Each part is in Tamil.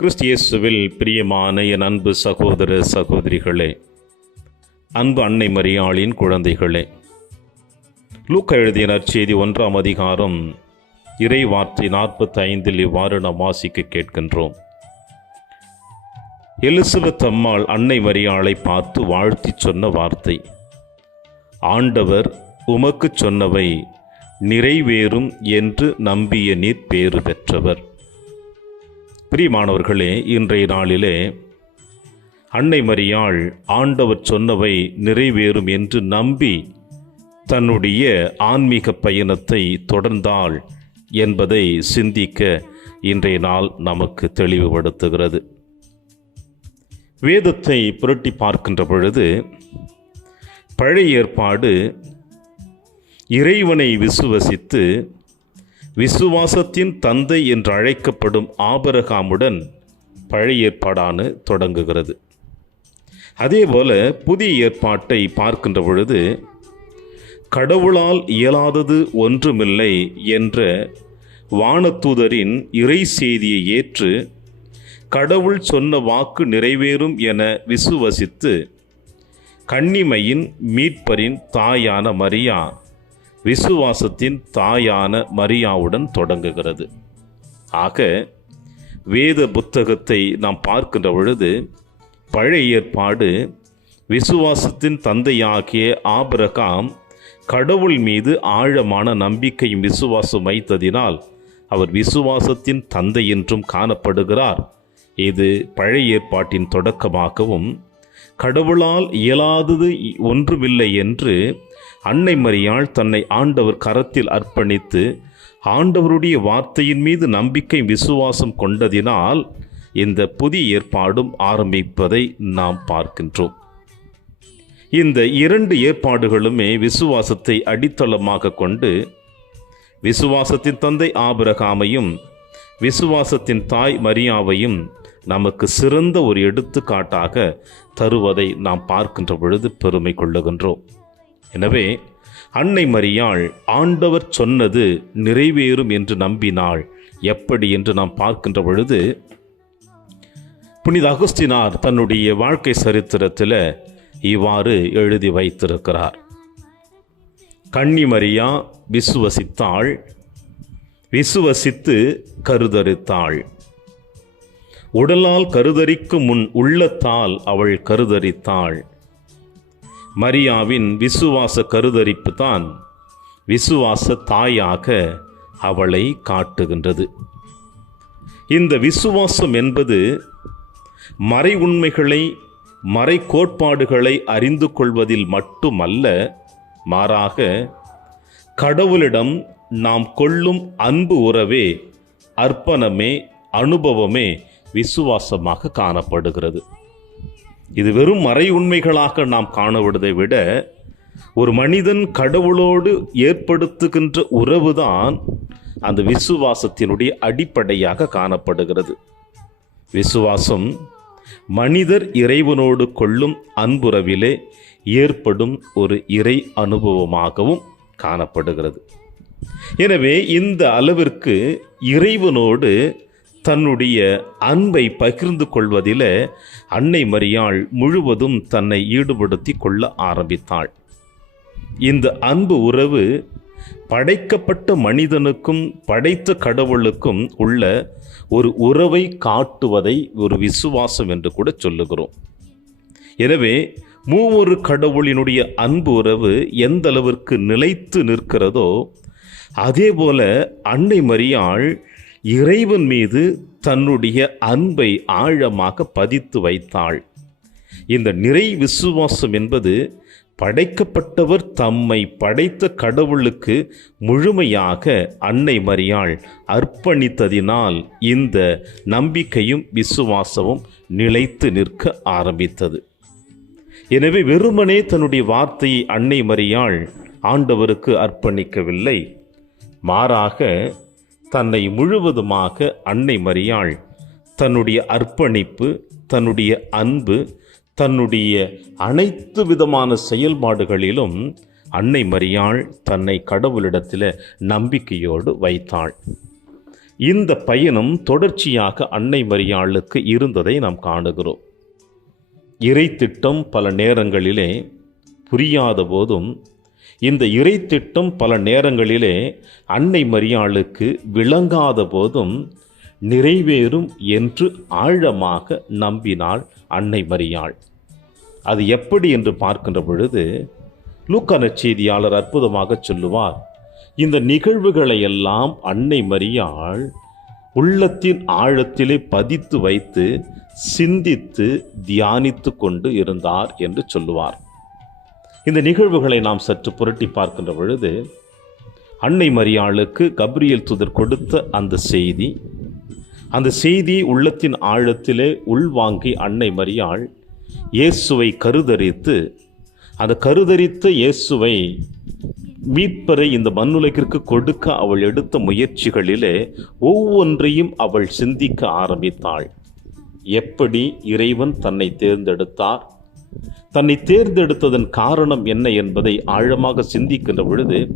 கிறிஸ்தியேசுவில் பிரியமான என் அன்பு சகோதர சகோதரிகளே அன்பு அன்னை மரியாளின் குழந்தைகளே லூக்க எழுதிய நற்செய்தி ஒன்றாம் அதிகாரம் இறை வார்த்தை நாற்பத்தி ஐந்தில் இவ்வாறு நாம் வாசிக்க கேட்கின்றோம். எலிசபெத் அம்மாள் அன்னை மரியாளை பார்த்து வாழ்த்திச் சொன்ன வார்த்தை ஆண்டவர் உமக்குச் சொன்னவை நிறைவேறும் என்று நம்பிய நீர் பேறு பெற்றவர். பிரியமானவர்களே இன்றைய நாளிலே அன்னை மரியாள் ஆண்டவர் சொன்னவை நிறைவேறும் என்று நம்பி தன்னுடைய ஆன்மீக பயணத்தை தொடர்ந்தாள் என்பதை சிந்திக்க இன்றைய நாள் நமக்கு தெளிவுபடுத்துகிறது. வேதத்தை புரட்டி பார்க்கின்ற பொழுது பழைய ஏற்பாடு இறைவனை விசுவசித்து விசுவாசத்தின் தந்தை என்று அழைக்கப்படும் ஆபரகாமுடன் பழைய ஏற்பாடான தொடங்குகிறது. அதேபோல புதிய ஏற்பாட்டை பார்க்கின்ற பொழுது கடவுளால் இயலாதது ஒன்றுமில்லை என்ற வானதூதரின் இறை செய்தியை ஏற்று கடவுள் சொன்ன வாக்கு நிறைவேறும் என விசுவசித்து கன்னிமையின் மீட்பரின் தாயான மரியா விசுவாசத்தின் தாயான மரியாவுடன் தொடங்குகிறது. ஆக வேத புத்தகத்தை நாம் பார்க்கின்ற பொழுது பழைய ஏற்பாடு விசுவாசத்தின் தந்தையாகிய ஆபிரகாம் கடவுள் மீது ஆழமான நம்பிக்கையும் விசுவாசம் வைத்ததினால் அவர் விசுவாசத்தின் தந்தை என்றும் காணப்படுகிறார். இது பழைய ஏற்பாட்டின் தொடக்கமாகவும் கடவுளால் இயலாதது ஒன்றுமில்லை என்று அன்னை மரியாள் தன்னை ஆண்டவர் கரத்தில் அர்ப்பணித்து ஆண்டவருடைய வார்த்தையின் மீது நம்பிக்கை விசுவாசம் கொண்டதினால் இந்த புதிய ஏற்பாடும் ஆரம்பிப்பதை நாம் பார்க்கின்றோம். இந்த இரண்டு ஏற்பாடுகளுமே விசுவாசத்தை அடித்தளமாக கொண்டு விசுவாசத்தின் தந்தை ஆபிரகாமையும் விசுவாசத்தின் தாய் மரியாவையும் நமக்கு சிறந்த ஒரு எடுத்துக்காட்டாக தருவதை நாம் பார்க்கின்ற பொழுது பெருமை கொள்ளுகின்றோம். எனவே அன்னை மரியாள் ஆண்டவர் சொன்னது நிறைவேறும் என்று நம்பினாள். எப்படி என்று நாம் பார்க்கின்ற பொழுது புனித அகுஸ்தினார் தன்னுடைய வாழ்க்கை சரித்திரத்தில் இவ்வாறு எழுதி வைத்திருக்கிறார். கன்னி மரியா விசுவசித்தாள் விசுவசித்து கருதரித்தாள். உடலால் கருதரிக்கும் முன் உள்ளத்தால் அவள் கருதரித்தாள். மரியாவின் விசுவாச கருதரிப்பு தான் விசுவாச தாயாக அவளை காட்டுகின்றது. இந்த விசுவாசம் என்பது மறை உண்மைகளை மறை கோட்பாடுகளை அறிந்து கொள்வதில் மட்டுமல்ல மாறாக கடவுளிடம் நாம் கொள்ளும் அன்பு உறவே அர்ப்பணமே அனுபவமே விசுவாசமாக காணப்படுகிறது. இது வெறும் மறை உண்மைகளாக நாம் காணப்படுவதை விட ஒரு மனிதன் கடவுளோடு ஏற்படுத்துகின்ற உறவுதான் அந்த விசுவாசத்தினுடைய அடிப்படையாக காணப்படுகிறது. விசுவாசம் மனிதர் இறைவனோடு கொள்ளும் அன்புறவிலே ஏற்படும் ஒரு இறை அனுபவமாகவும் காணப்படுகிறது. எனவே இந்த அளவிற்கு இறைவனோடு தன்னுடைய அன்பை பகிர்ந்து கொள்வதில் அன்னை மரியாள் முழுவதும் தன்னை ஈடுபடுத்தி கொள்ள ஆரம்பித்தாள். இந்த அன்பு உறவு படைக்கப்பட்ட மனிதனுக்கும் படைத்த கடவுளுக்கும் உள்ள ஒரு உறவை காட்டுவதை ஒரு விசுவாசம் என்று கூட சொல்லுகிறோம். எனவே மூவொரு கடவுளினுடைய அன்பு உறவு எந்த அளவிற்கு நிலைத்து நிற்கிறதோ அதே போல அன்னை மரியாள் இறைவன் மீது தன்னுடைய அன்பை ஆழமாக பதித்து வைத்தாள். இந்த நிறை விசுவாசம் என்பது படைக்கப்பட்டவர் தம்மை படைத்த கடவுளுக்கு முழுமையாக அன்னை மரியாள் அர்ப்பணித்ததினால் இந்த நம்பிக்கையும் விசுவாசமும் நிலைத்து நிற்க ஆரம்பித்தது. எனவே வெறுமனே தன்னுடைய வார்த்தையை அன்னை மரியாள் ஆண்டவருக்கு அர்ப்பணிக்கவில்லை. மாறாக தன்னை முழுவதுமாக அன்னை மரியாள். தன்னுடைய அர்ப்பணிப்பு தன்னுடைய அன்பு தன்னுடைய அனைத்து விதமான செயல்பாடுகளிலும் அன்னை மரியாள் தன்னை கடவுளிடத்தில் நம்பிக்கையோடு வைத்தாள். இந்த பயணம் தொடர்ச்சியாக அன்னை மரியாளுக்கு இருந்ததை நாம் காணுகிறோம். இறை திட்டம் பல நேரங்களிலே புரியாத போதும் இந்த இறை திட்டம் பல நேரங்களிலே அன்னை மரியாளுக்கு விளங்காத போதும் நிறைவேறும் என்று ஆழமாக நம்பினாள் அன்னை மரியாள். அது எப்படி என்று பார்க்கின்ற பொழுது லூக்கான செய்தியாளர் அற்புதமாக சொல்லுவார் இந்த நிகழ்வுகளை எல்லாம் அன்னை மரியாள் உள்ளத்தின் ஆழத்திலே பதித்து வைத்து சிந்தித்து தியானித்து கொண்டு இருந்தார் என்று சொல்லுவார். இந்த நிகழ்வுகளை நாம் சற்று புரட்டி பார்க்கின்ற பொழுது அன்னை மரியாளுக்கு கப்ரியல் துதர் கொடுத்த அந்த செய்தி அந்த செய்தி உள்ளத்தின் ஆழத்திலே உள்வாங்கி அன்னை மரியாள் இயேசுவை கருதரித்து அந்த கருதரித்த இயேசுவை மீட்பரை இந்த மண்ணுலகிற்கு கொடுக்க அவள் எடுத்த முயற்சிகளிலே ஒவ்வொன்றையும் அவள் சிந்திக்க ஆரம்பித்தாள். எப்படி இறைவன் தன்னை தேர்ந்தெடுத்தார்? தன்னை தேர்ந்தெடுத்ததன் காரணம் என்ன என்பதை ஆழமாக சிந்திக்கின்ற பொழுது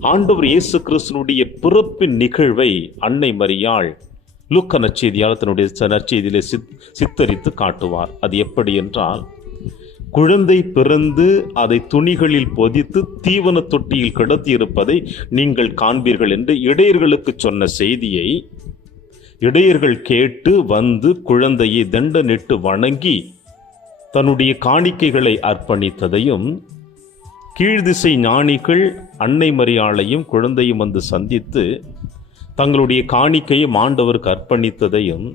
ஆண்டவர் இயேசு கிறிஸ்தனுடைய பிறப்பின் நிகழ்வை அன்னை மரியாள் லூக்க நச்செய்தியால் தன்னுடைய நற்செய்தியிலே சித் சித்தரித்து காட்டுவார். அது எப்படி என்றால் குழந்தை பிறந்து அதை துணிகளில் பொதித்து தீவன தொட்டியில் கிடத்தியிருப்பதை நீங்கள் காண்பீர்கள் என்று இடையர்களுக்கு சொன்ன செய்தியை இடையர்கள் கேட்டு வந்து குழந்தையை தண்டனிட்டு வணங்கி தன்னுடைய காணிக்கைகளை அர்ப்பணித்ததையும் கீழ்திசை ஞானிகள் அன்னை மரியாளையும் குழந்தையும் வந்து சந்தித்து தங்களுடைய காணிக்கையை மாண்டவருக்கு அர்ப்பணித்ததையும்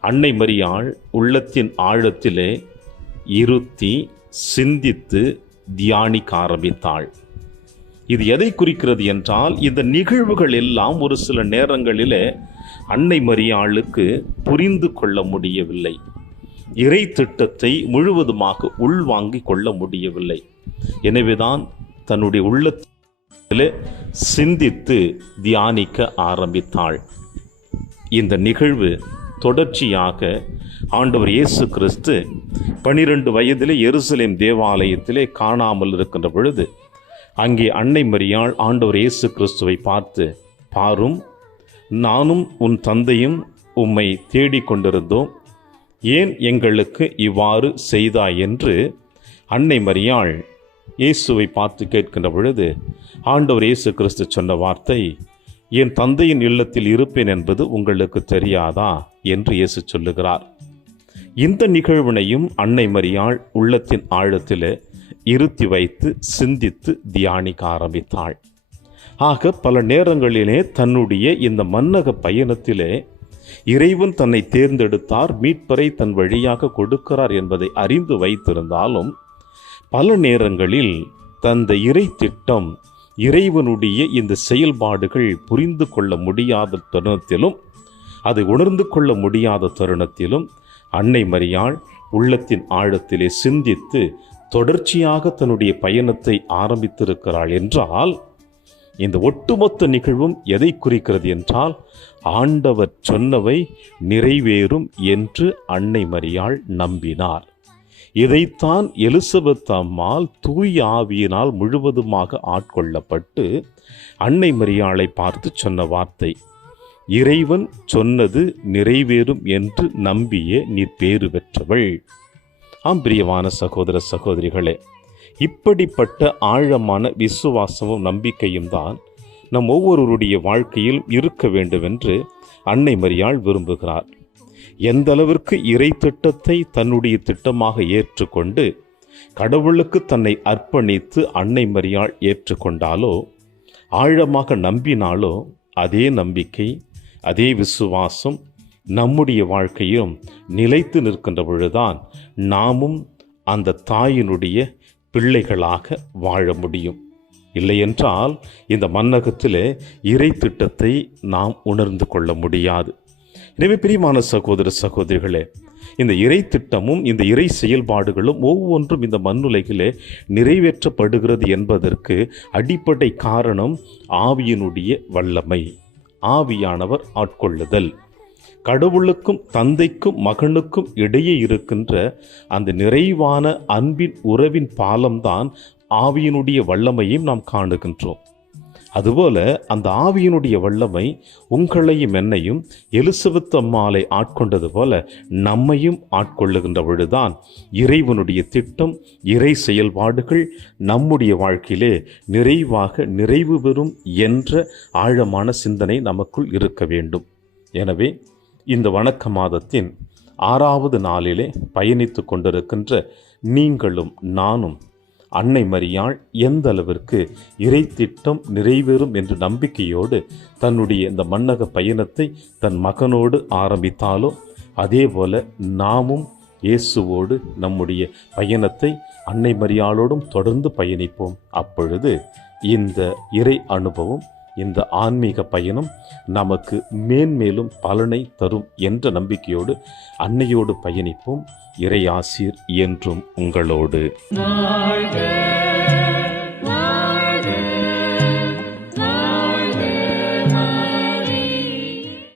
அன்னை மரியாள் உள்ளத்தின் ஆழத்திலே இருத்தி சிந்தித்து தியானிக்க ஆரம்பித்தாள். இது எதை குறிக்கிறது என்றால் இந்த நிகழ்வுகள் எல்லாம் ஒரு சில நேரங்களிலே அன்னை மரியாளுக்கு புரிந்து கொள்ள முடியவில்லை. இறை திட்டத்தை முழுவதுமாக உள்வாங்கிக் கொள்ள முடியவில்லை. எனவேதான் தன்னுடைய உள்ளத்திலே சிந்தித்து தியானிக்க ஆரம்பித்தாள். இந்த நிகழ்வு தொடர்ச்சியாக ஆண்டவர் இயேசு கிறிஸ்து பனிரெண்டு வயதிலே எருசலேம் தேவாலயத்திலே காணாமல் இருக்கின்ற பொழுது அங்கே அன்னை மரியாள் ஆண்டவர் இயேசு கிறிஸ்துவை பார்த்து பாரும் நானும் உன் தந்தையும் உம்மை தேடிக் கொண்டிருந்தோம். ஏன் எங்களுக்கு இவ்வாறு செய்தாய் என்று அன்னை மரியாள் இயேசுவை பார்த்து கேட்கின்ற பொழுது ஆண்டவர் இயேசு கிறிஸ்து சொன்ன வார்த்தை என் தந்தையின் இல்லத்தில் இருப்பேன் என்பது உங்களுக்கு தெரியாதா? என்று இயேசு சொல்லுகிறார். இந்த நிகழ்வினையும் அன்னை மரியாள் உள்ளத்தின் ஆழத்திலே இருத்தி வைத்து சிந்தித்து தியானிக்க ஆரம்பித்தாள். ஆக பல நேரங்களிலே தன்னுடைய இந்த மன்னக பயணத்திலே இறைவன் தன்னை தேர்ந்தெடுத்தார் மீட்பரை தன் வழியாக கொடுக்கிறார் என்பதை அறிந்து வைத்திருந்தாலும் பல நேரங்களில் தந்த இறை திட்டம் இறைவனுடைய இந்த செயல்பாடுகள் புரிந்து கொள்ள முடியாத தருணத்திலும் அதை உணர்ந்து கொள்ள முடியாத தருணத்திலும் அன்னை மரியாள் உள்ளத்தின் ஆழத்திலே சிந்தித்து தொடர்ச்சியாக தன்னுடைய பயணத்தை ஆரம்பித்திருக்கிறாள் என்றால் இந்த ஒட்டுமொத்த நிகழ்வும் எதை குறிக்கிறது என்றால் ஆண்டவர் சொன்னவை நிறைவேறும் என்று அன்னை மரியாள் நம்பினார். இதைத்தான் எலிசபெத் அம்மாள் தூய் ஆவியினால் முழுவதுமாக ஆட்கொள்ளப்பட்டு அன்னை மரியாளை பார்த்து சொன்ன வார்த்தை இறைவன் சொன்னது நிறைவேறும் என்று நம்பிய நீ பேறு பெற்றவள். ஆம் பிரியமான சகோதர சகோதரிகளே இப்படிப்பட்ட ஆழமான விசுவாசமும் நம்பிக்கையும் தான் நம் ஒவ்வொருவருடைய வாழ்க்கையில் இருக்க வேண்டுமென்று அன்னை மரியாள் விரும்புகிறார். எந்த அளவிற்கு இறை திட்டத்தை தன்னுடைய திட்டமாக ஏற்றுக்கொண்டு கடவுளுக்கு தன்னை அர்ப்பணித்து அன்னை மரியாள் ஏற்றுக்கொண்டாலோ ஆழமாக நம்பினாலோ அதே நம்பிக்கை அதே விசுவாசம் நம்முடைய வாழ்க்கையும் நிலைத்து நிற்கின்ற பொழுதுதான் நாமும் அந்த தாயினுடைய பிள்ளைகளாக வாழ முடியும். இல்லையென்றால் இந்த மன்னகத்திலே இறை திட்டத்தை நாம் உணர்ந்து கொள்ள முடியாது. எனவே பிரியமான சகோதர சகோதரிகளே இந்த இறை திட்டமும் இந்த இறை செயல்பாடுகளும் ஒவ்வொன்றும் இந்த மண்ணுலகிலே நிறைவேற்றப்படுகிறது என்பதற்கு அடிப்படை காரணம் ஆவியினுடைய வல்லமை. ஆவியானவர் ஆட்கொள்ளுதல். கடவுளுக்கும் தந்தைக்கும் மகனுக்கும் இடையே இருக்கின்ற அந்த நிறைவான அன்பின் உறவின் பாலம்தான் ஆவியினுடைய வல்லமையும் நாம் காணுகின்றோம். அதுபோல அந்த ஆவியினுடைய வல்லமை உங்களையும் என்னையும் எலிசபெத் அம்மாளை ஆட்கொண்டது போல நம்மையும் ஆட்கொள்ளுகின்ற பொழுதுதான் இறைவனுடைய திட்டம் இறை செயல்பாடுகள் நம்முடைய வாழ்க்கையிலே நிறைவாக நிறைவு பெறும் என்ற ஆழமான சிந்தனை நமக்குள் இருக்க வேண்டும். எனவே இந்த வணக்க மாதத்தின் ஆறாவது நாளிலே பயணித்து கொண்டிருக்கின்ற நீங்களும் நானும் அன்னை மரியாள் எந்த அளவிற்கு இறை திட்டம் நிறைவேறும் என்ற நம்பிக்கையோடு தன்னுடைய இந்த மன்னக பயணத்தை தன் மகனோடு ஆரம்பித்தாலோ அதே போல நாமும் இயேசுவோடு நம்முடைய பயணத்தை அன்னை மரியாளோடும் தொடர்ந்து பயணிப்போம். அப்பொழுது இந்த இறை அனுபவம் இந்த ஆன்மீக பயணம் நமக்கு மேன்மேலும் பலனை தரும் என்ற நம்பிக்கையோடு அன்னையோடு பயணிப்போம். இறை ஆசீர் என்றும் உங்களோடு.